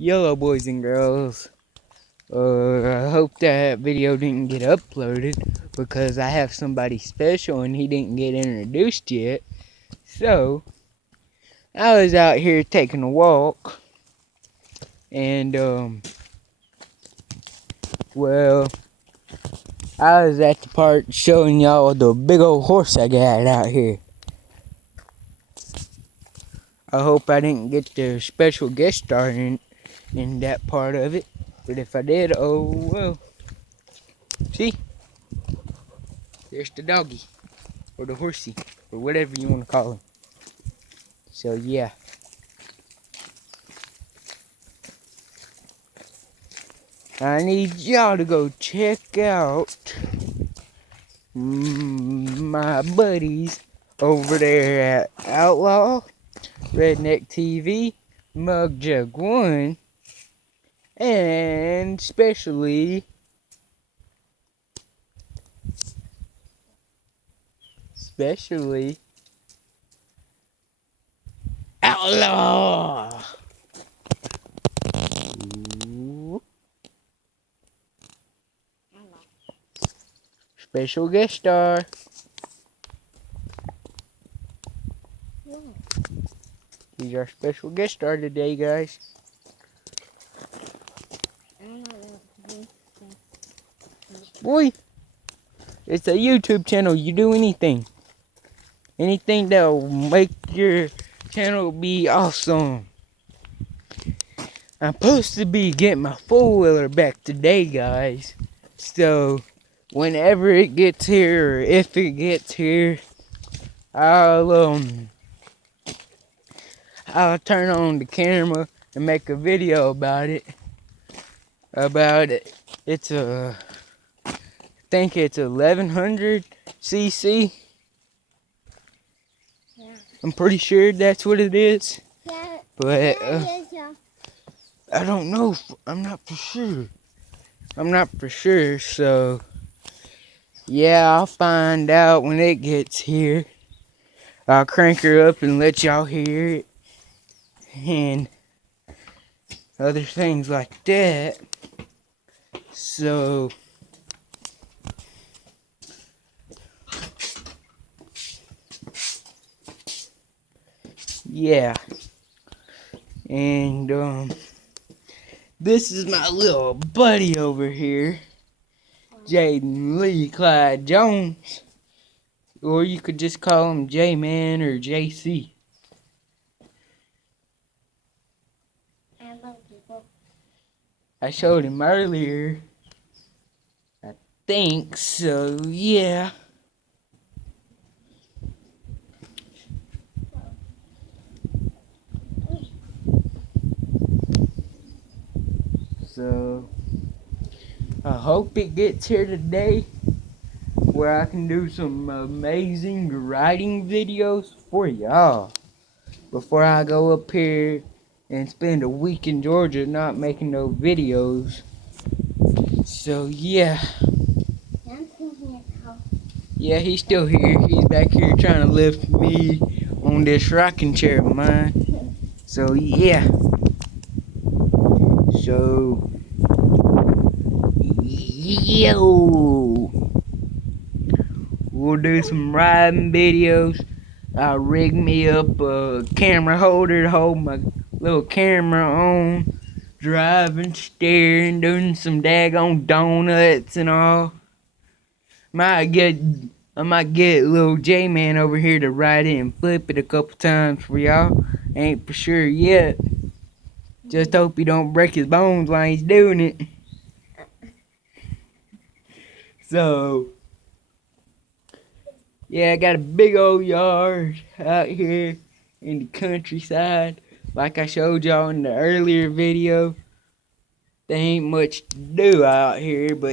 Yellow boys and girls. I hope that video didn't get uploaded because I have somebody special and he didn't get introduced yet. So, I was out here taking a walk and, well, I was at the park showing y'all the big old horse I got out here. I hope I didn't get the special guest star in that part of it. But if I did, oh well. See? There's the doggy. Or the horsey. Or whatever you want to call him. So yeah. I need y'all to go check out my buddies over there at Outlaw, Redneck TV, Mug Jug 1, and especially Outlaw. Ooh. Special guest star. He's our special guest star today, guys. Boy, it's a YouTube channel. You do anything. Anything that'll make your channel be awesome. I'm supposed to be getting my four-wheeler back today, guys. So, whenever it gets here, or if it gets here, I'll turn on the camera and make a video about it. It's I think it's 1100 cc. Yeah. I'm pretty sure that's what it is. Yeah. But I don't know. I'm not for sure. So yeah, I'll find out when it gets here. I'll crank her up and let y'all hear it. And other things like that. So yeah. And this is my little buddy over here, Jaden Lee Clyde Jones. Or you could just call him J-Man or JC. I showed him earlier. I think so, yeah. So, I hope it gets here today where I can do some amazing riding videos for y'all before I go up here and spend a week in Georgia not making no videos. So yeah. Yeah, he's still here. He's back here trying to lift me on this rocking chair of mine. So yeah. So yo, we'll do some riding videos. I'll rig me up a camera holder to hold my little camera on, driving, steering, doing some daggone donuts and all. I might get little J-Man over here to ride it and flip it a couple times for y'all. Ain't for sure yet. Just hope he don't break his bones while he's doing it. So, yeah, I got a big old yard out here in the countryside. Like I showed y'all in the earlier video. There ain't much to do out here, but